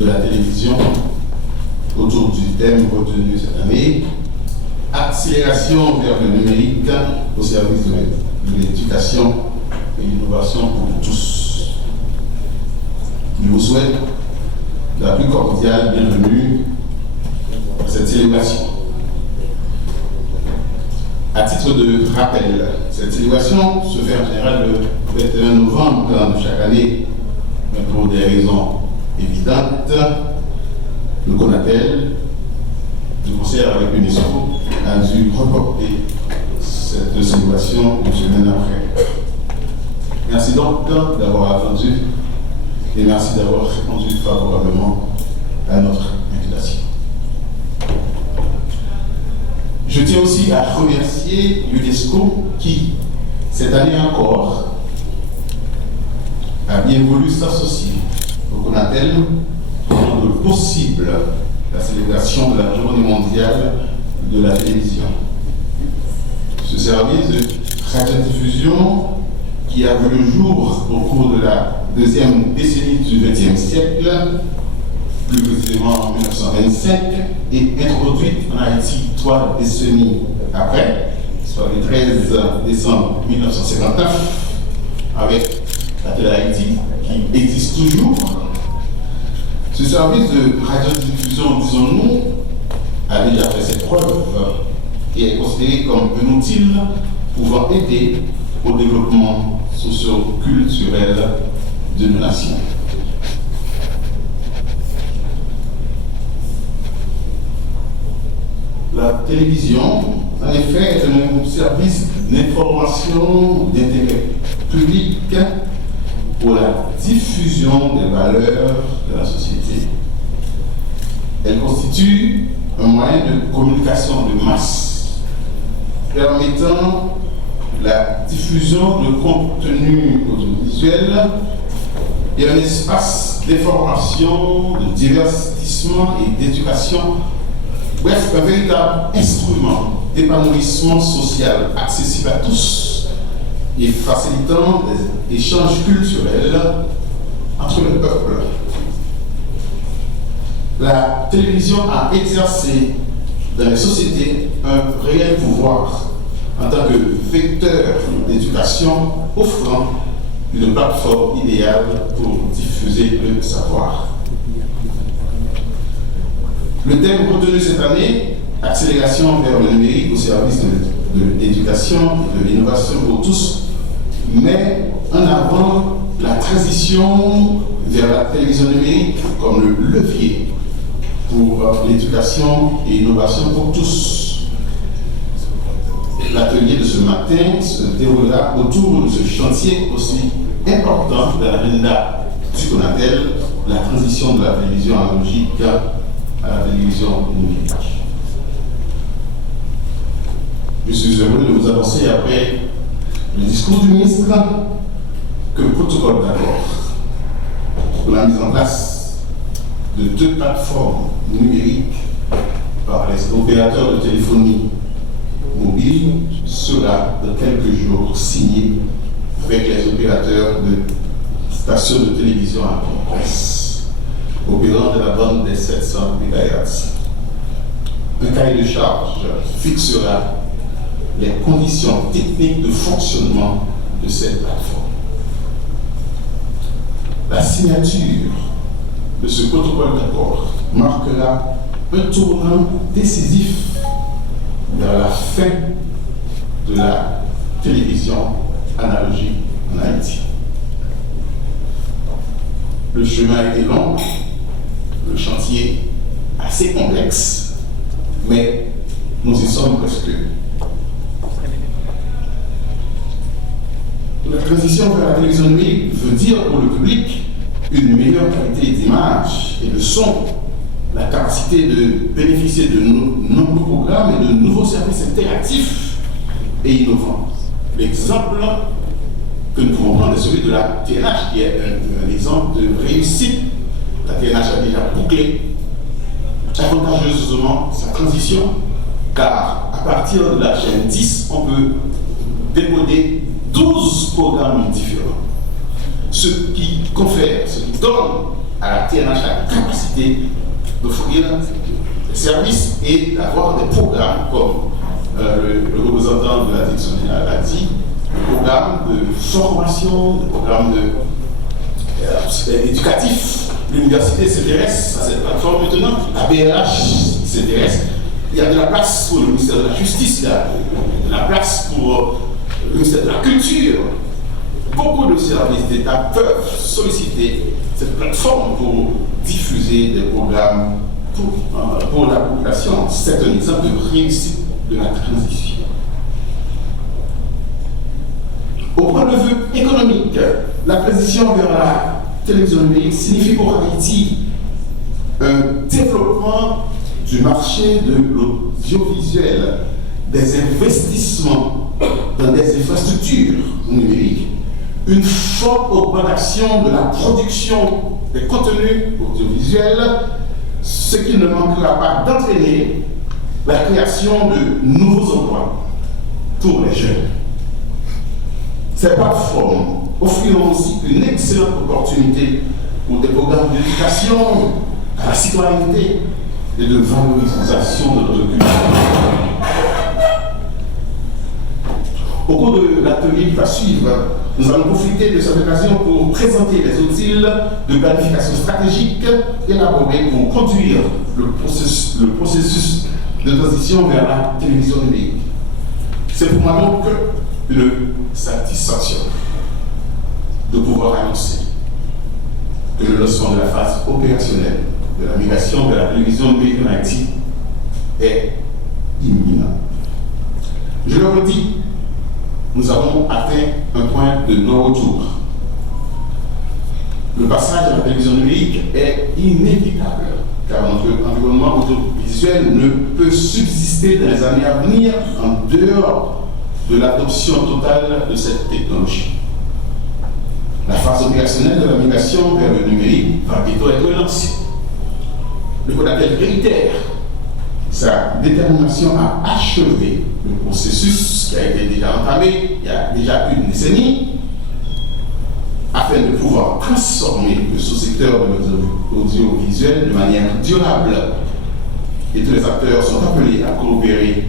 de la télévision autour du thème retenu cette année, accélération vers le numérique au service de l'éducation et l'innovation pour tous. Je vous souhaite la plus cordiale bienvenue à cette célébration. À titre de rappel, cette célébration se fait en général le 21 novembre de chaque année, mais pour des raisons évidentes, le CONATEL, de concert avec l'UNESCO, a dû reporter cette célébration une semaine après. Merci donc d'avoir attendu et merci d'avoir répondu favorablement à notre invitation. Je tiens aussi à remercier l'UNESCO qui, cette année encore, a bien voulu s'associer au CONATEL pour rendre possible la célébration de la Journée mondiale de la télévision. Ce service de radiodiffusion qui a vu le jour au cours de la deuxième décennie du XXe siècle, plus précisément en 1925, et introduite en Haïti 3 décennies après, soit le 13 décembre 1959, avec la télé Haïti, qui existe toujours. Ce service de radiodiffusion, disons-nous, a déjà fait ses preuves et est considéré comme un outil pouvant aider au développement socio-culturel d'une nation. La télévision, en effet, est un service d'information d'intérêt public pour la diffusion des valeurs de la société. Elle constitue un moyen de communication de masse permettant la diffusion de contenus audiovisuels et un espace d'information, de divertissement et d'éducation. Bref, un véritable instrument d'épanouissement social accessible à tous et facilitant des échanges culturels entre le peuple. La télévision a exercé dans les sociétés un réel pouvoir en tant que vecteur d'éducation, offrant une plateforme idéale pour diffuser le savoir. Le thème retenu cette année, accélération vers le numérique au service de l'éducation et de l'innovation pour tous, met en avant la transition vers la télévision numérique comme le levier pour l'éducation et l'innovation pour tous. L'atelier de ce matin se déroulera autour de ce chantier aussi important de l'agenda du CONATEL, la transition de la télévision analogique à la télévision numérique. Je suis heureux de vous annoncer, après le discours du ministre, que le protocole d'accord pour la mise en place de 2 plateformes numériques par les opérateurs de téléphonie mobile sera dans quelques jours signé avec les opérateurs de stations de télévision à presse opérant de la bande des 700 MHz. Un cahier de charge fixera les conditions techniques de fonctionnement de cette plateforme. La signature de ce protocole d'accord marquera un tournant décisif vers la fin de la télévision analogique en Haïti. Le chemin a été long, le chantier assez complexe, mais nous y sommes presque. La transition vers la télévision numérique veut dire pour le public une meilleure qualité d'image et de son, la capacité de bénéficier de nombreux programmes et de nouveaux services interactifs et innovants. L'exemple que nous pouvons prendre est celui de la TNH, qui est un exemple de réussite. La TNH a déjà bouclé avantageusement sa transition, car à partir de la chaîne 10, on peut décoder 12 programmes différents. Ce qui confère, ce qui donne à la TNH la capacité d'offrir des services et d'avoir des programmes comme le représentant de la direction générale a dit, des programmes de formation, des programmes éducatifs. L'université s'intéresse à cette plateforme maintenant, la BRH s'intéresse. Il y a de la place pour le ministère de la Justice, il y a de la place pour le ministère de la Culture. Beaucoup de services d'État peuvent solliciter cette plateforme pour diffuser des programmes pour la population. C'est un exemple de réussite de la transition. Au point de vue économique, la transition vers la télévision numérique signifie pour Haïti un développement du marché de l'audiovisuel, des investissements dans des infrastructures numériques, une forte augmentation de la production des contenus audiovisuels, ce qui ne manquera pas d'entraîner la création de nouveaux emplois pour les jeunes. Ces plateformes offriront aussi une excellente opportunité pour des programmes d'éducation à la citoyenneté et de valorisation de notre culture. Au cours de l'atelier qui va suivre, nous allons profiter de cette occasion pour présenter les outils de planification stratégique élaborés pour conduire le processus de transition vers la télévision numérique. C'est pour moi donc une satisfaction de pouvoir annoncer que le lancement de la phase opérationnelle de la migration de la télévision numérique en Haïti est imminent. Je le redis, nous avons atteint un point de non-retour. Le passage à la télévision numérique est inévitable, car notre environnement audiovisuel ne peut subsister dans les années à venir en dehors de l'adoption totale de cette technologie. La phase opérationnelle de la migration vers le numérique va bientôt être lancée. Le Conatel réitère sa détermination à achever le processus qui a été déjà entamé il y a déjà une décennie, afin de pouvoir transformer le sous-secteur de l'audiovisuel de manière durable. Et tous les acteurs sont appelés à coopérer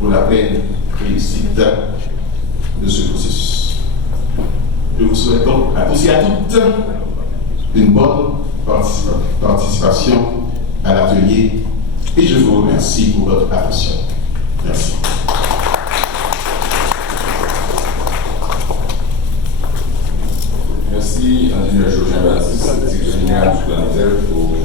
pour la pleine réussite de ce processus. Je vous souhaite donc à tous et à toutes une bonne participation à l'atelier et je vous remercie pour votre attention. Merci. Merci, ingénieur Jean-Baptiste, secrétaire général du Conatel, pour